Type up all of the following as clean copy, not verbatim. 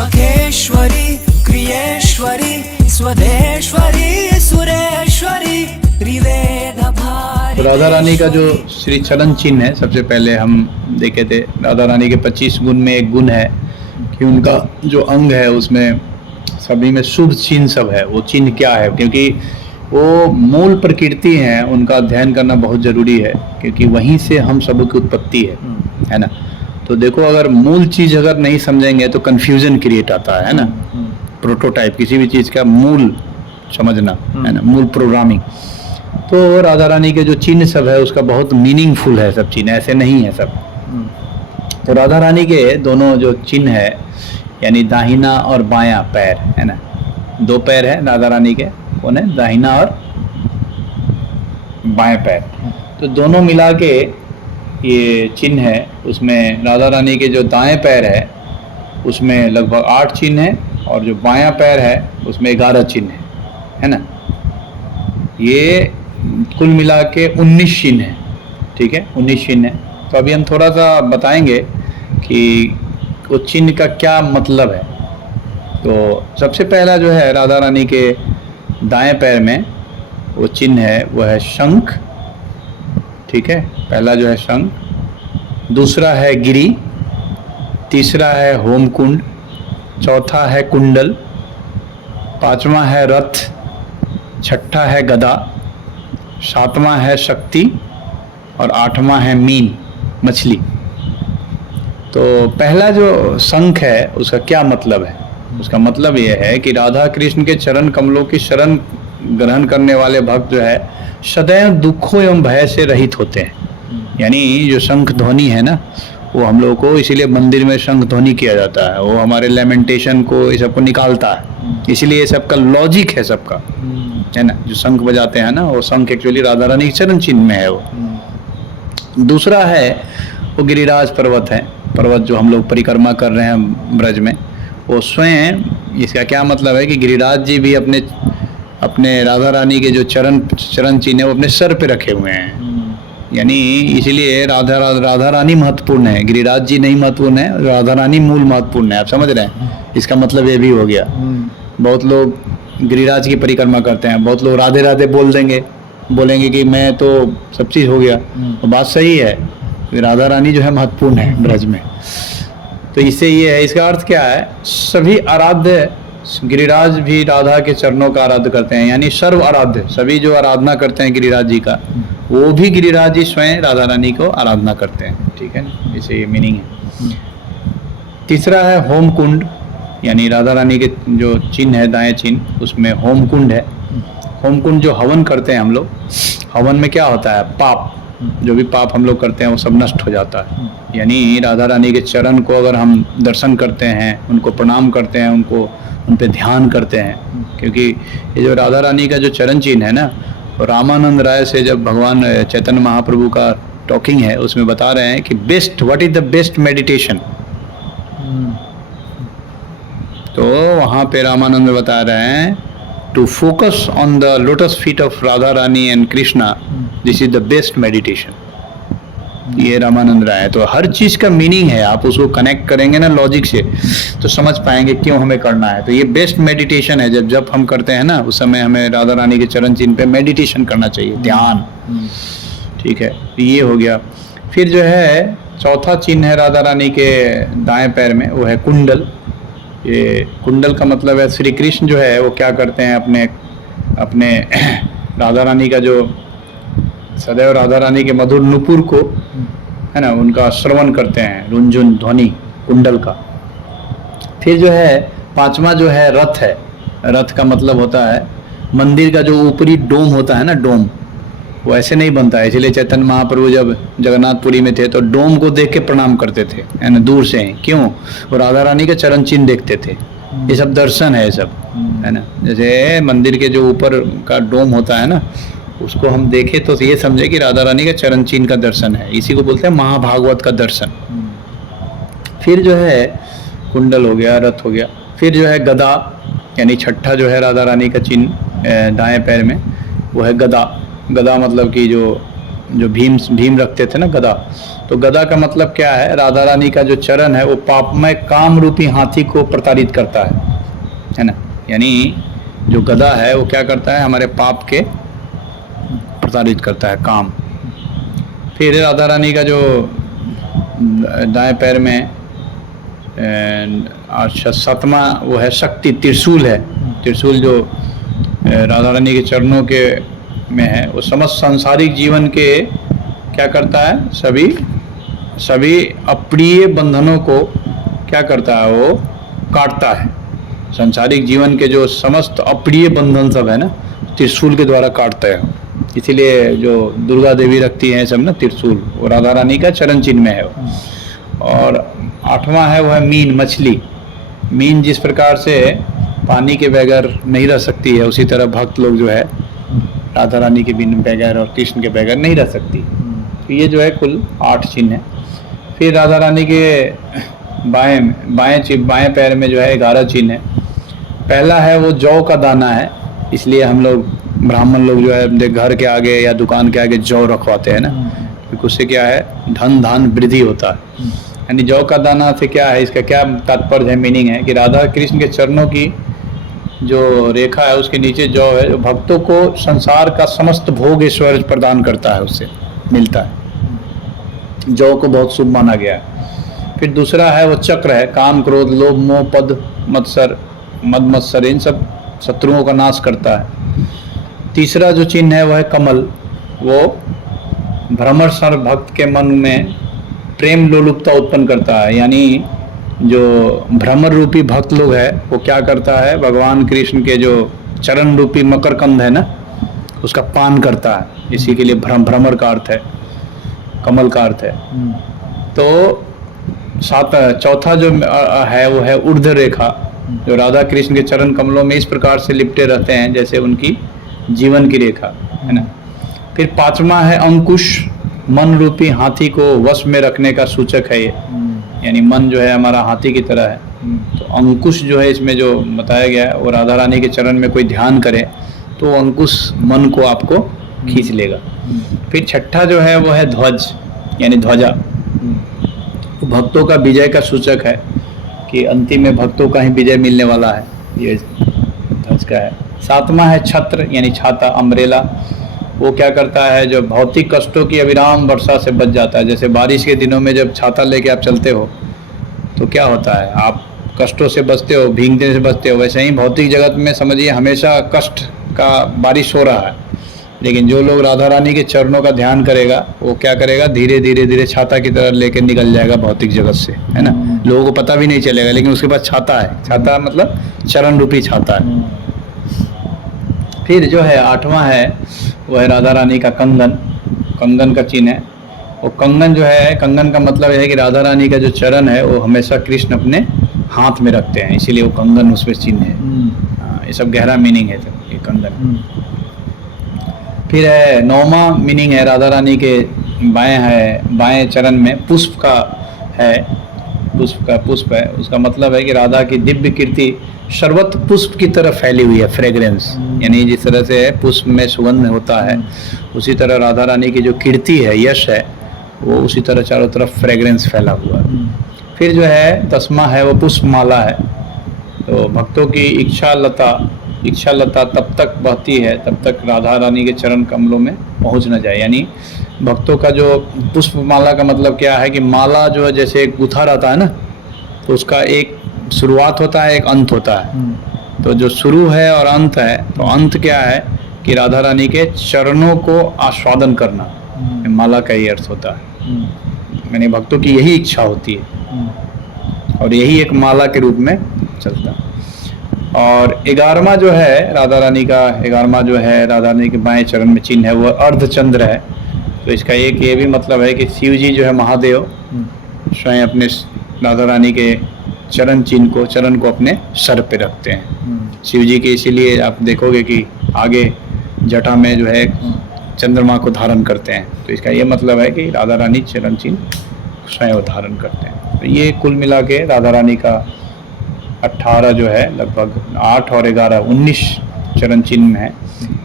मखेश्वरी क्रियेश्वरी स्वदेश्वरी सुरेश्वरी त्रिवेद भारी। राधा रानी का जो श्री चरण चिन्ह है, सबसे पहले हम देखे थे राधा रानी के 25 गुण में एक गुण है कि उनका जो अंग है उसमें सभी में शुभ चिन्ह सब है। वो चिन्ह क्या है, क्योंकि वो मूल प्रकृति हैं, उनका अध्ययन करना बहुत ज़रूरी है, क्योंकि वहीं से हम सब की उत्पत्ति है ना। तो देखो, अगर मूल चीज़ अगर नहीं समझेंगे तो कन्फ्यूजन क्रिएट आता है ना। प्रोटोटाइप किसी भी चीज़ का मूल समझना है ना, मूल प्रोग्रामिंग। तो राधा रानी के जो चिन्ह सब है उसका बहुत मीनिंगफुल है सब चिन्ह, ऐसे नहीं है सब। तो राधा रानी के दोनों जो चिन्ह है, यानी दाहिना और बायां पैर है ना, 2 पैर है राधा रानी के, कौन है, दाहिना और बाएं पैर। तो दोनों मिला के ये चिन्ह है। उसमें राधा रानी के जो दाएं पैर है उसमें लगभग 8 चिन्ह है, और जो बायां पैर है उसमें 11 चिन्ह है ना। ये कुल मिला के 19 चिन्ह है, ठीक है, 19 चिन्ह है। तो अभी हम थोड़ा सा बताएंगे कि वो चिन्ह का क्या मतलब है। तो सबसे पहला जो है राधा रानी के दाएं पैर में वो चिन्ह है, वो है शंख, ठीक है, पहला जो है शंख, दूसरा है गिरी, तीसरा है होमकुंड, चौथा है कुंडल, पांचवा है रथ, छठा है गदा, सातवां है शक्ति, और 8वां है मीन, मछली। तो पहला जो शंख है उसका क्या मतलब है? उसका मतलब यह है कि राधा कृष्ण के चरण कमलों की शरण ग्रहण करने वाले भक्त जो है सदैव दुखों एवं भय से रहित होते हैं। यानी जो शंख ध्वनि है ना, वो हम लोगों को इसीलिए मंदिर में शंख ध्वनि किया जाता है, वो हमारे लेमेंटेशन को, इस सबको निकालता है। इसलिए ये सबका लॉजिक है सबका, है ना। जो शंख बजाते हैं ना, वो शंख एक्चुअली राधा रानी के चरण चिन्ह में है वो। दूसरा है वो गिरिराज पर्वत है, पर्वत जो हम लोग परिक्रमा कर रहे हैं ब्रज में, वो स्वयं, इसका क्या मतलब है कि गिरिराज जी भी अपने राधा रानी के जो चरण चिन्ह है वो अपने सर पे रखे हुए हैं। यानी इसीलिए राधा रानी महत्वपूर्ण है, गिरिराज जी नहीं महत्वपूर्ण है, राधा रानी मूल महत्वपूर्ण है। आप समझ रहे हैं, इसका मतलब ये भी हो गया। बहुत लोग गिरिराज की परिक्रमा करते हैं, बहुत लोग राधे राधे बोलेंगे कि मैं तो सब चीज़ हो गया। तो बात सही है, राधा रानी जो है महत्वपूर्ण है ब्रज में। तो इससे ये है, इसका अर्थ क्या है, सभी आराध्य, गिरिराज भी राधा के चरणों का आराध्य करते हैं, यानी सर्व आराध्य, सभी जो आराधना करते हैं गिरिराज जी का, वो भी गिरिराज जी स्वयं राधा रानी को आराधना करते हैं, ठीक है ना। इसे ये मीनिंग है। तीसरा है होम कुंड, यानी राधा रानी के जो चिन्ह है दाएं चिन्ह, उसमें होम कुंड है। होम कुंड जो हवन करते हैं हम लोग, हवन में क्या होता है, पाप, जो भी पाप हम लोग करते हैं वो सब नष्ट हो जाता है। यानी राधा रानी के चरण को अगर हम दर्शन करते हैं, उनको प्रणाम करते हैं, उन पे ध्यान करते हैं, क्योंकि ये जो राधा रानी का जो चरण चिन्ह है ना, रामानंद राय से जब भगवान चैतन्य महाप्रभु का टॉकिंग है उसमें बता रहे हैं कि best, what is the best meditation. तो वहाँ पे रामानंद बता रहे हैं, to focus on the lotus feet of Radha Rani and Krishna, this is the best meditation. ये रामानंद राय है। तो हर चीज़ का मीनिंग है, आप उसको कनेक्ट करेंगे ना लॉजिक से तो समझ पाएंगे क्यों हमें करना है। तो ये बेस्ट मेडिटेशन है, जब हम करते हैं ना उस समय हमें राधा रानी के चरण चिन्ह पे मेडिटेशन करना चाहिए, ध्यान, ठीक है। ये हो गया। फिर जो है चौथा चिन्ह है राधा रानी के दाएं पैर में, वो है कुंडल। ये कुंडल का मतलब है श्री कृष्ण जो है वो क्या करते हैं, अपने राधा रानी का जो सदैव राधा रानी के मधुर नुपुर को, है ना, उनका श्रवण करते हैं, रुंझुन ध्वनि कुंडल का। फिर जो है पांचवा जो है रथ है। रथ का मतलब होता है मंदिर का जो ऊपरी डोम होता है ना, डोम, वो ऐसे नहीं बनता है। इसलिए चैतन्य महाप्रभु जब जगन्नाथपुरी में थे तो डोम को देख के प्रणाम करते थे, है ना, दूर से ही। क्यों? वो राधा रानी के चरण चिन्ह देखते थे। ये सब दर्शन है, ये सब, है ना। जैसे मंदिर के जो ऊपर का डोम होता है ना, उसको हम देखें तो ये समझे कि राधा रानी के चरण चिन्ह का दर्शन है। इसी को बोलते हैं महाभागवत का दर्शन। फिर जो है कुंडल हो गया, रथ हो गया। फिर जो है गदा, यानी छठा जो है राधा रानी का चिन्ह दाएं पैर में, वो है गदा। गदा मतलब कि जो जो भीम रखते थे ना गदा, तो गदा का मतलब क्या है, राधा रानी का जो चरण है वो पापमय काम रूपी हाथी को प्रताड़ित करता है ना। यानी जो गदा है वो क्या करता है, हमारे पाप के प्रताड़ित करता है काम। फिर राधा रानी का जो दाएं पैर में 7वां वो है शक्ति त्रिशूल है। त्रिशूल जो राधा रानी के चरणों के में है, वो समस्त सांसारिक जीवन के क्या करता है, सभी अप्रिय बंधनों को क्या करता है, वो काटता है। सांसारिक जीवन के जो समस्त अप्रिय बंधन सब है ना, त्रिशूल के द्वारा काटता है। इसीलिए जो दुर्गा देवी रखती हैं सब ना त्रिशूल, वो राधा रानी का चरण चिन्ह में है वो। और 8वां है वो है मीन, मछली। मीन जिस प्रकार से पानी के बगैर नहीं रह सकती है, उसी तरह भक्त लोग जो है राधा रानी के बिन बगैर और कृष्ण के बगैर नहीं रह सकती। तो ये जो है कुल 8 चिन्ह है। फिर राधा रानी के बाएं पैर में जो है 11 चिन्ह है। पहला है वो जौ का दाना है, इसलिए हम लोग ब्राह्मण लोग जो है घर के आगे या दुकान के आगे जौ रखवाते हैं ना, क्योंकि उससे क्या है, धन धान वृद्धि होता है। यानी जौ का दाना से क्या है, इसका क्या तात्पर्य है, मीनिंग है कि राधा कृष्ण के चरणों की जो रेखा है उसके नीचे जौ है, जो भक्तों को संसार का समस्त भोग ऐश्वर्य प्रदान करता है, उससे मिलता है। जौ को बहुत शुभ माना गया है। फिर दूसरा है वो चक्र है, काम क्रोध लोभ मोह पद मद मत्सर इन सब शत्रुओं का नाश करता है। तीसरा जो चिन्ह है वह है कमल, वो भ्रमर सर भक्त के मन में प्रेम लोलुपता उत्पन्न करता है। यानी जो भ्रमर रूपी भक्त लोग है वो क्या करता है, भगवान कृष्ण के जो चरण रूपी मकरकंद है ना, उसका पान करता है। इसी के लिए भ्रमर का अर्थ है, कमल का अर्थ है। तो चौथा जो है वो है ऊर्ध्व रेखा, जो राधा कृष्ण के चरण कमलों में इस प्रकार से लिपटे रहते हैं जैसे उनकी जीवन की रेखा है ना। फिर 5वां है अंकुश, मन रूपी हाथी को वश में रखने का सूचक है ये। यानी मन जो है हमारा हाथी की तरह है, तो अंकुश जो है इसमें जो बताया गया है, वो राधा रानी के चरण में कोई ध्यान करे तो अंकुश मन को आपको खींच लेगा। फिर 6ठा जो है वो है ध्वज, यानी ध्वजा, भक्तों का विजय का सूचक है कि अंतिम में भक्तों का ही विजय मिलने वाला है, ये ध्वज का है। 7वां है छत्र, यानी छाता, अम्ब्रेला। वो क्या करता है, जो भौतिक कष्टों की अविराम वर्षा से बच जाता है। जैसे बारिश के दिनों में जब छाता लेके आप चलते हो तो क्या होता है, आप कष्टों से बचते हो, भीगने से बचते हो। वैसे ही भौतिक जगत में समझिए हमेशा कष्ट का बारिश हो रहा है, लेकिन जो लोग राधा रानी के चरणों का ध्यान करेगा वो क्या करेगा, धीरे धीरे छाता की तरह लेके निकल जाएगा भौतिक जगत से, है ना। लोगों को पता भी नहीं चलेगा, लेकिन उसके पास छाता है। छाता मतलब चरण रूपी छाता है। फिर जो है 8वां है वो है राधा रानी का कंगन, कंगन का चिन्ह है। वो कंगन जो है, कंगन का मतलब है कि राधा रानी का जो चरण है वो हमेशा कृष्ण अपने हाथ में रखते हैं, इसीलिए वो कंगन उसमें चिन्ह है। ये सब गहरा मीनिंग है तो ये कंगन। फिर है 9वां मीनिंग है, राधा रानी के बाएं चरण में पुष्प का है, पुष्प है। उसका मतलब है कि राधा की दिव्य कीर्ति सर्वत्र पुष्प की तरह फैली हुई है, फ्रेग्रेंस। यानी जिस तरह से पुष्प में सुगंध होता है, उसी तरह राधा रानी की जो कीर्ति है, यश है, वो उसी तरह चारों तरफ फ्रेग्रेंस फैला हुआ है। फिर जो है 10वां है वो पुष्प माला है। तो भक्तों की इच्छा लता तब तक बहती है तब तक राधा रानी के चरण कमलों में पहुंच न जाए। यानी भक्तों का जो पुष्प माला का मतलब क्या है कि माला जो है जैसे एक गुथा रहता है ना, तो उसका एक शुरुआत होता है, एक अंत होता है। तो जो शुरू है और अंत है, तो अंत क्या है कि राधा रानी के चरणों को आस्वादन करना, माला का ही अर्थ होता है। यानी भक्तों की यही इच्छा होती है और यही एक माला के रूप में चलता है। और 11वां जो है राधा रानी का, 11वां जो है राधा रानी के बाएं चरण में चिन्ह है, वो अर्धचंद्र है। तो इसका एक ये भी मतलब है कि शिव जी जो है महादेव स्वयं अपने राधा रानी के चरण को अपने सर पे रखते हैं शिव जी के। इसीलिए आप देखोगे कि आगे जटा में जो है चंद्रमा को धारण करते हैं। तो इसका ये मतलब है कि राधा रानी चरण चिन्ह स्वयं धारण करते हैं। तो ये कुल मिला के राधा रानी का 18 जो है, लगभग 8 और 11 19 चरण चिन्ह है।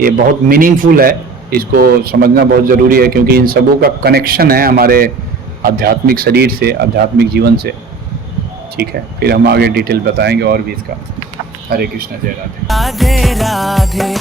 ये बहुत मीनिंगफुल है इसको समझना बहुत ज़रूरी है, क्योंकि इन सबों का कनेक्शन है हमारे आध्यात्मिक शरीर से, आध्यात्मिक जीवन से। ठीक है, फिर हम आगे डिटेल बताएंगे और भी इसका। हरे कृष्ण, जय राधे। राधे राधे